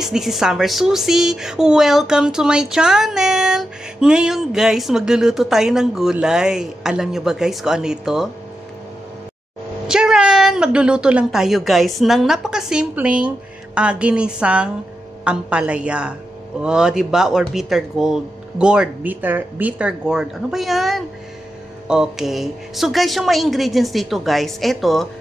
guys! This is Summer Susie. Welcome to my channel! Ngayon guys, magluluto tayo ng gulay. Alam nyo ba guys kung ano ito? Charan! Magluluto lang tayo guys ng napakasimpleng ginisang ampalaya. Oh, diba? Or bitter gourd. Bitter gourd. Ano ba yan? Okay. So guys, yung mga ingredients dito guys, eto,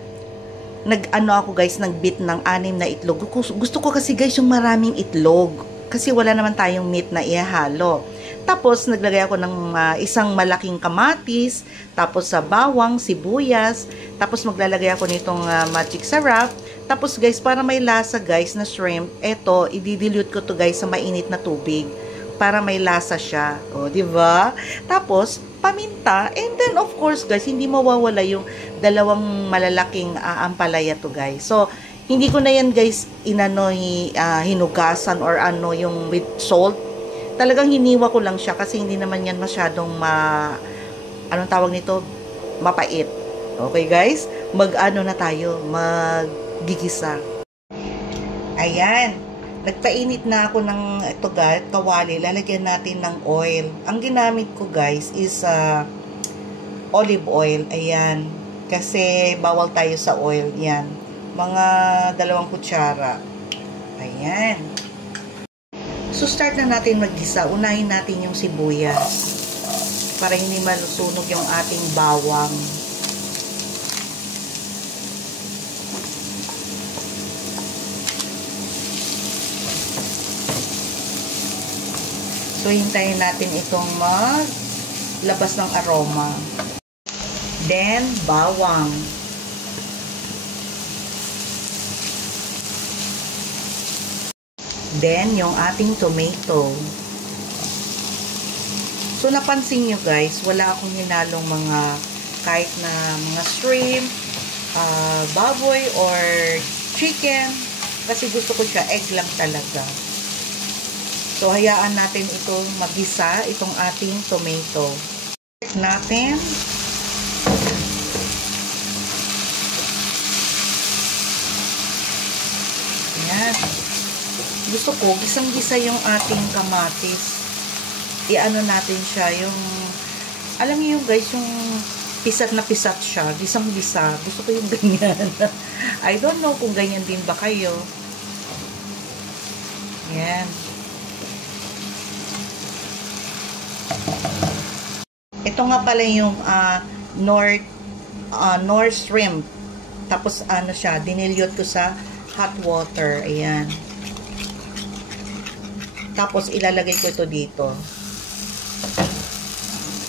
nag-beat ng 6 na itlog. Gusto ko kasi guys yung maraming itlog. Kasi wala naman tayong meat na ihalo. Tapos naglagay ako ng isang malaking kamatis, tapos sa bawang, sibuyas, tapos maglalagay ako nitong magic sarap. Tapos guys, para may lasa guys na shrimp, eto, i-dilute ko to guys sa mainit na tubig para may lasa siya. O, di ba? Tapos paminta, and then of course guys, hindi mawawala yung dalawang malalaking ampalaya to guys. So, hindi ko na yan guys hinugasan or ano yung with salt. Talagang hiniwa ko lang siya kasi hindi naman yan masyadong anong tawag nito? Mapait. Okay guys? Mag-ano na tayo? Maggigisa. Ayan. Nagpainit na ako ng ito guys, kawali. Lalagyan natin ng oil. Ang ginamit ko guys is olive oil. Ayan. Kasi bawal tayo sa oil. Yan. Mga 2 kutsara. Ayan. So start na natin maggisa. Unahin natin yung sibuyas. Para hindi malusunog yung ating bawang. So, hintayin natin itong maglabas ng aroma. Then, bawang. Then, yung ating tomato. So, napansin nyo guys, wala akong hinalong kahit na mga shrimp, baboy, or chicken. Kasi gusto ko siya, egg lang talaga. So, hayaan natin itong magisa, itong ating tomato. Check natin. Ayan. Gusto ko, gisang-gisa yung ating kamatis. I-ano natin siya, yung, alam niyo guys, yung pisat na pisat siya, gisang-gisa. Gusto ko yung ganyan. I don't know kung ganyan din ba kayo. Ayan. Ito nga pala yung Nor shrimp. Tapos ano siya, dinilute ko sa hot water. Ayan. Tapos ilalagay ko ito dito.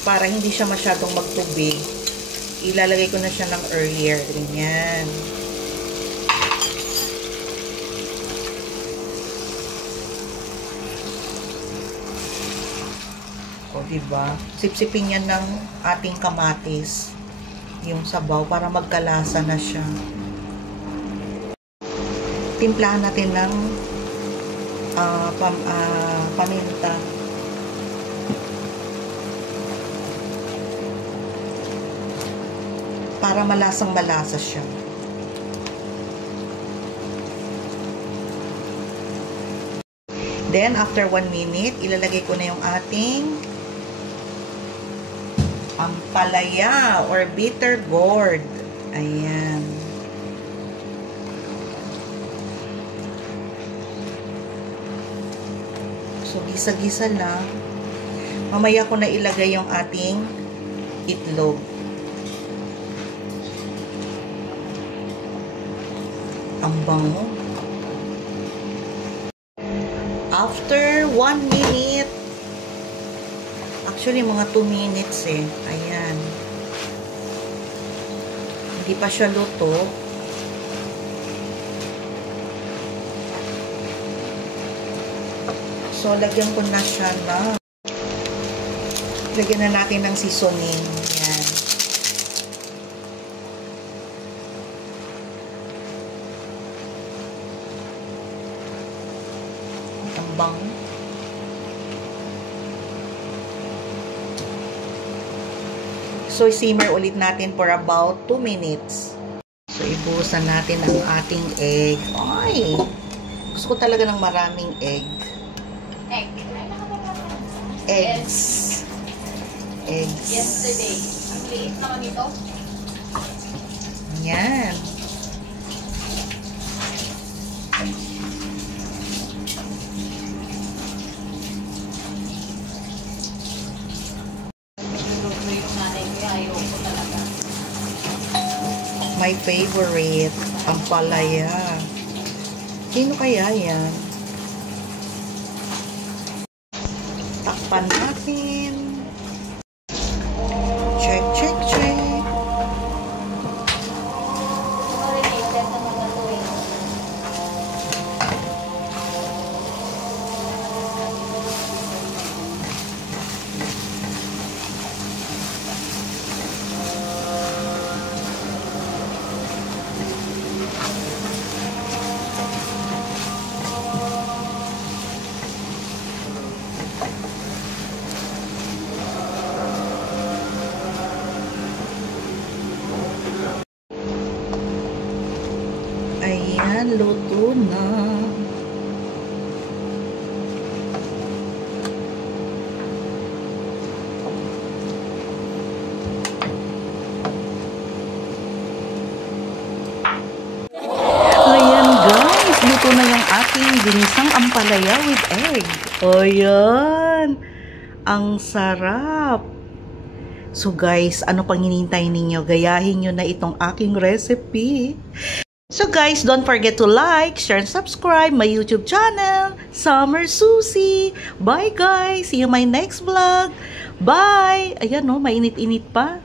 Para hindi siya masyadong magtubig. Ilalagay ko na siya ng earlier. Ganyan. O, diba? Sipsipin yan ng ating kamatis. Yung sabaw para magkalasa na siya. Timplahan natin ng paminta. Para malasang-malasa siya. Then, after 1 minute, ilalagay ko na yung ating ampalaya or bitter gourd. Ayan. So, gisa-gisa lang. Mamaya ko na ilagay yung ating itlog. Ang bango. After 1 minute, actually, mga 2 minutes eh. Ayan. Hindi pa siya luto. So, lagyan ko na siya na. Lagyan na natin ng seasoning. Ayan. Ang bango. So, simmer ulit natin for about 2 minutes. So, ibuhusan natin ang ating egg. Ay! Gusto ko talaga ng maraming egg. Egg. Eggs. Eggs. Yesterday. Ang liit naman ito. Yan. Yung nanay ko, ayoko talaga. My favorite. Ampalaya. Sino kaya yan? Takpan natin. Check, check, check. Related naman na ito eh. Ayan, luto na. Ayan guys, luto na yung ating ginisang ampalaya with egg. Ayan. Ang sarap. So guys, ano pang hinihintay ninyo? Gayahin nyo na itong aking recipe. So guys, don't forget to like, share, and subscribe my YouTube channel, Summer Susie. Bye guys! See you in my next vlog. Bye! Ayan o, mainit-init pa.